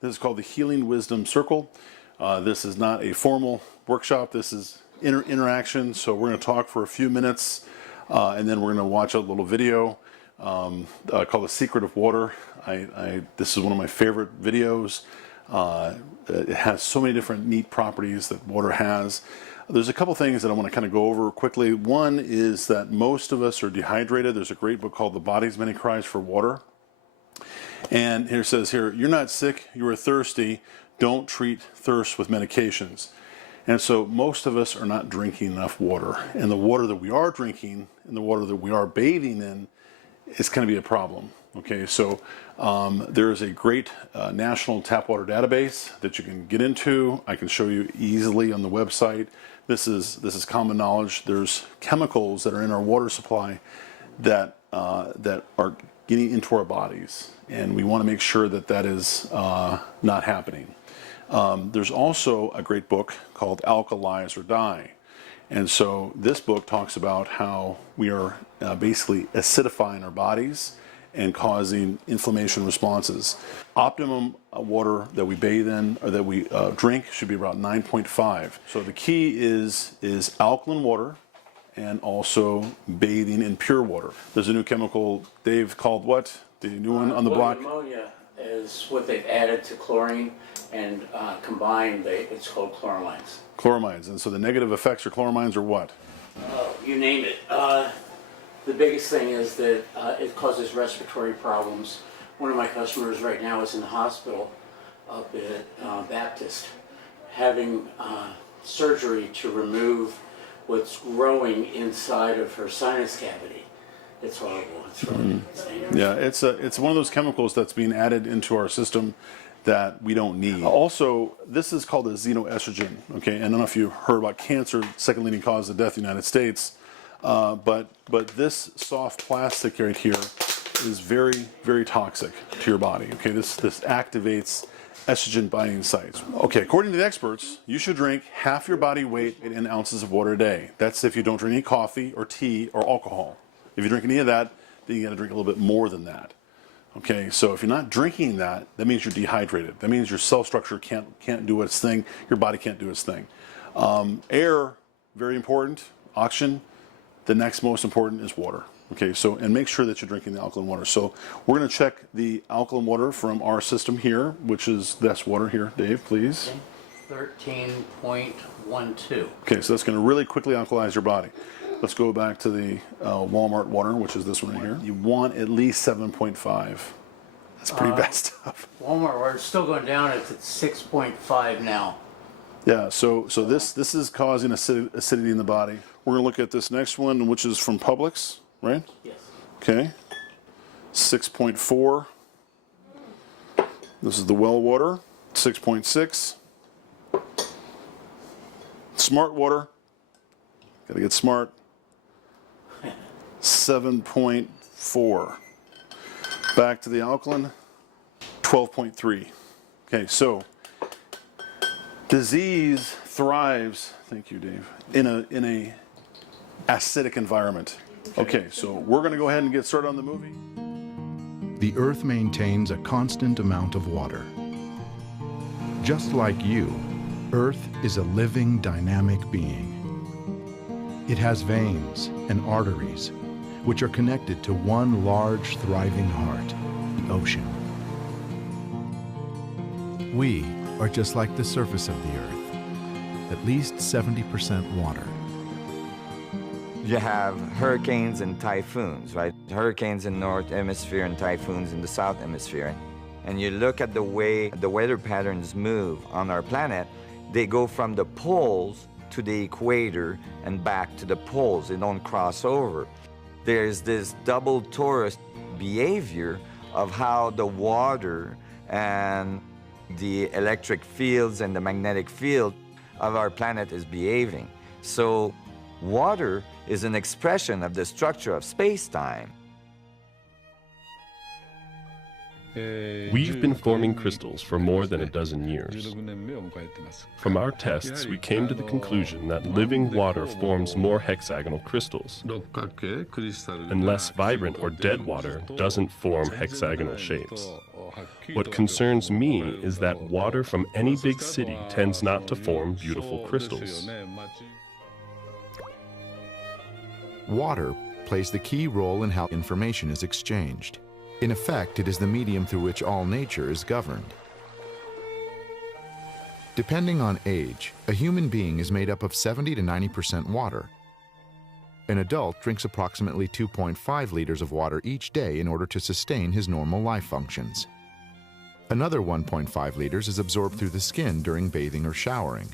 This is called the Healing Wisdom Circle. This is not a formal workshop. This is interaction. So we're going to talk for a few minutes, and then we're going to watch a little video called The Secret of Water. This is one of my favorite videos. It has so many different neat properties that water has. There's a couple things that I want to kind of go over quickly. One is that most of us are dehydrated. There's a great book called The Body's Many Cries for Water. And here it says here, you're not sick, you are thirsty. Don't treat thirst with medications. And so most of us are not drinking enough water. And the water that we are drinking and the water that we are bathing in is going to be a problem. Okay, so there is a great national tap water database that you can get into. I can show you easily on the website. This is common knowledge. There's chemicals that are in our water supply that are getting into our bodies, and we want to make sure that that is not happening. There's also a great book called Alkalize or Die. And so this book talks about how we are basically acidifying our bodies and causing inflammation responses. Optimum water that we bathe in or that we drink should be about 9.5. So the key is alkaline water and also bathing in pure water. There's a new chemical, Dave, called what? The new one on the block? Ammonia is what they've added to chlorine, and combined, it's called chloramides. Chloramides. And so the negative effects of chloramides are what? You name it. The biggest thing is that it causes respiratory problems. One of my customers right now is in the hospital up at Baptist, having surgery to remove what's growing inside of her sinus cavity. It's horrible. It's really dangerous. Yeah, it's one of those chemicals that's being added into our system that we don't need. Also, this is called a xenoestrogen. Okay, and I don't know if you heard about cancer, second leading cause of death in the United States. But this soft plastic right here is very, very toxic to your body. Okay, this activates estrogen binding sites. Okay, according to the experts, you should drink half your body weight in ounces of water a day. That's if you don't drink any coffee or tea or alcohol. If you drink any of that, then you got to drink a little bit more than that. Okay, so if you're not drinking that, that means you're dehydrated. That means your cell structure can't do its thing. Your body can't do its thing. Air, very important. Oxygen. The next most important is water. Okay, so, and make sure that you're drinking the alkaline water. So we're going to check the alkaline water from our system here, which is this water here. Dave, please. 13.12. Okay, so that's going to really quickly alkalize your body. Let's go back to the Walmart water, which is this one right here. You want at least 7.5. That's pretty bad stuff. Walmart water is still going down. It's at 6.5 now. Yeah, so this is causing acidity in the body. We're going to look at this next one, which is from Publix, right? Yes. Okay. 6.4. This is the well water. 6.6. Smart water. Got to get smart. 7.4. Back to the alkaline. 12.3. Okay, so disease thrives, thank you, Dave, in a acidic environment. Okay, so we're going to go ahead and get started on the movie. The Earth maintains a constant amount of water. Just like you, Earth is a living, dynamic being. It has veins and arteries, which are connected to one large, thriving heart, the ocean. We are just like the surface of the Earth, at least 70% water. You have hurricanes and typhoons, right? Hurricanes in the north hemisphere and typhoons in the south hemisphere. And you look at the way the weather patterns move on our planet, they go from the poles to the equator and back to the poles. They don't cross over. There's this double torus behavior of how the water and the electric fields and the magnetic field of our planet is behaving. So water is an expression of the structure of space-time. We've been forming crystals for more than a dozen years. From our tests, we came to the conclusion that living water forms more hexagonal crystals, and less vibrant or dead water doesn't form hexagonal shapes. What concerns me is that water from any big city tends not to form beautiful crystals. Water plays the key role in how information is exchanged. In effect, it is the medium through which all nature is governed. Depending on age, a human being is made up of 70 to 90% water. An adult drinks approximately 2.5 liters of water each day in order to sustain his normal life functions. Another 1.5 liters is absorbed through the skin during bathing or showering.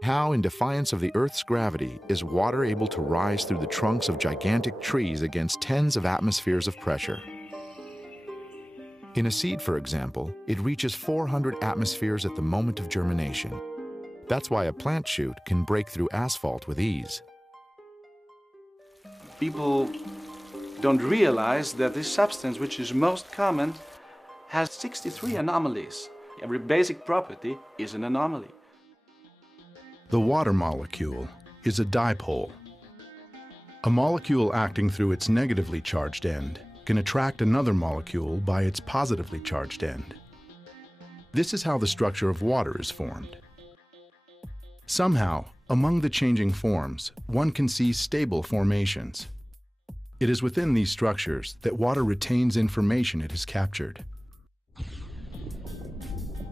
How, in defiance of the Earth's gravity, is water able to rise through the trunks of gigantic trees against tens of atmospheres of pressure? In a seed, for example, it reaches 400 atmospheres at the moment of germination. That's why a plant shoot can break through asphalt with ease. People don't realize that this substance, which is most common, has 63 anomalies. Every basic property is an anomaly. The water molecule is a dipole. A molecule acting through its negatively charged end can attract another molecule by its positively charged end. This is how the structure of water is formed. Somehow, among the changing forms, one can see stable formations. It is within these structures that water retains information it has captured.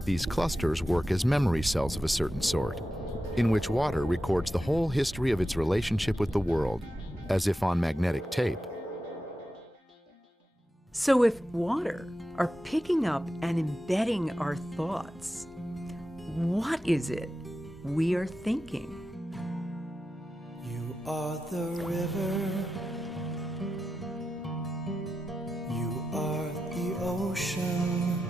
These clusters work as memory cells of a certain sort, in which water records the whole history of its relationship with the world, as if on magnetic tape. So if water are picking up and embedding our thoughts, what is it we are thinking? You are the river, you are the ocean.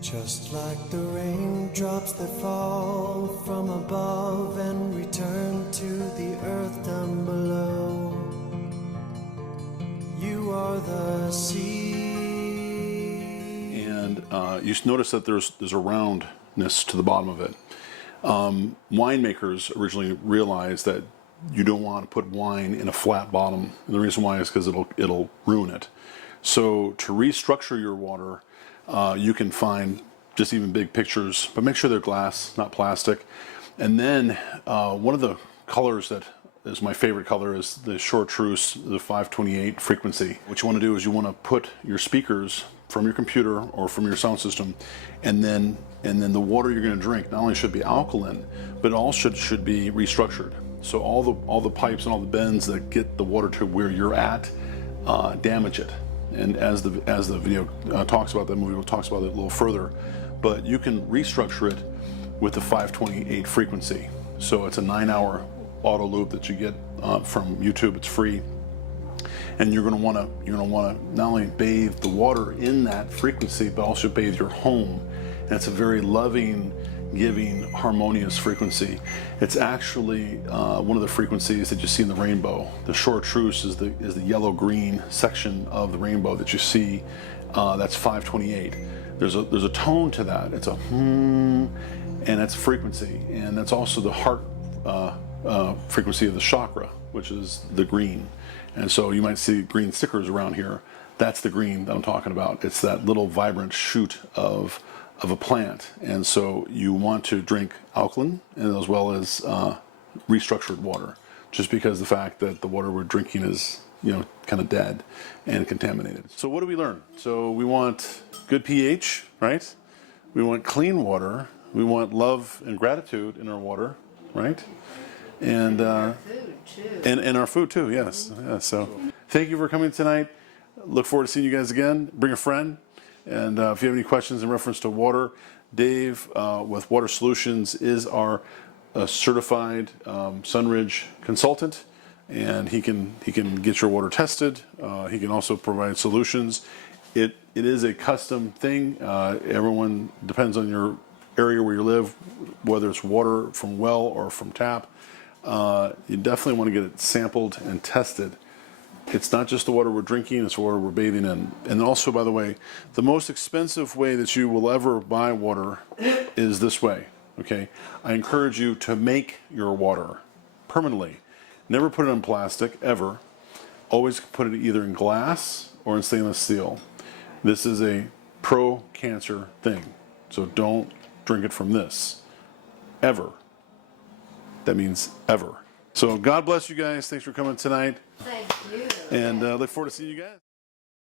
Just like the raindrops that fall from above and return to the earth down below. You are the sea. And you notice that there's a roundness to the bottom of it. Winemakers originally realized that you don't want to put wine in a flat bottom. And the reason why is because it'll ruin it. So to restructure your water, you can find just even big pictures, but make sure they're glass, not plastic. And then one of the colors that is my favorite color is the chartreuse, the 528 frequency. What you want to do is you want to put your speakers from your computer or from your sound system, and then the water you're going to drink not only should be alkaline, but it also should be restructured. So all the pipes and all the bends that get the water to where you're at damage it. And as the video talks about, that movie talks about it a little further, but you can restructure it with the 528 frequency. So it's a 9-hour auto loop that you get from YouTube. It's free, and you're going to want to not only bathe the water in that frequency, but also bathe your home. And it's a very loving, giving, harmonious frequency. It's actually one of the frequencies that you see in the rainbow. The chartreuse is the yellow-green section of the rainbow that you see. That's 528. There's a tone to that. It's a and that's frequency, and that's also the heart frequency of the chakra, which is the green. And so you might see green stickers around here. That's the green that I'm talking about. It's that little vibrant shoot of a plant. And so you want to drink alkaline and as well as restructured water, just because the fact that the water we're drinking is, kind of dead and contaminated. So what do we learn? So we want good pH, right? We want clean water. We want love and gratitude in our water, right? And our food too, yes. Yeah, so thank you for coming tonight. Look forward to seeing you guys again. Bring a friend. And if you have any questions in reference to water, Dave with Water Solutions is our certified SonRidge consultant, and he can get your water tested. He can also provide solutions. It is a custom thing. Everyone depends on your area where you live, whether it's water from well or from tap. You definitely want to get it sampled and tested It's not just the water we're drinking, it's the water we're bathing in. And also, by the way, the most expensive way that you will ever buy water is this way, okay? I encourage you to make your water permanently. Never put it in plastic, ever. Always put it either in glass or in stainless steel. This is a pro-cancer thing, so don't drink it from this, ever. That means ever. So God bless you guys. Thanks for coming tonight. Thank you. And look forward to seeing you guys.